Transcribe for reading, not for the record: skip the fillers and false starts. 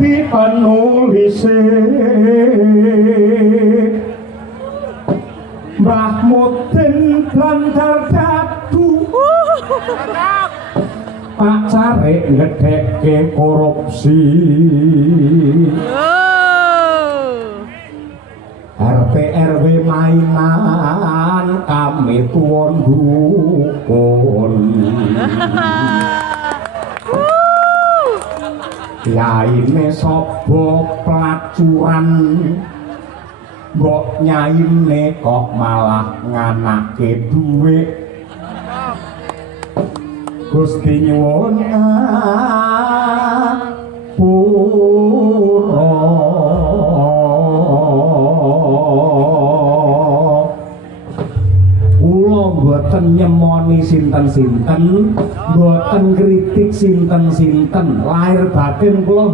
dadi penulis Mbah Mudin lancar dadu pacare ngedhekke korupsi RT RW mainan kami tuwon dukun yaine sapa pelacuran mbok nyaine kok malah nganake dhuwit Gusti nyuwun pura kula mboten nyemoni sinten-sinten mboten kritik sinten-sinten lahir batin kula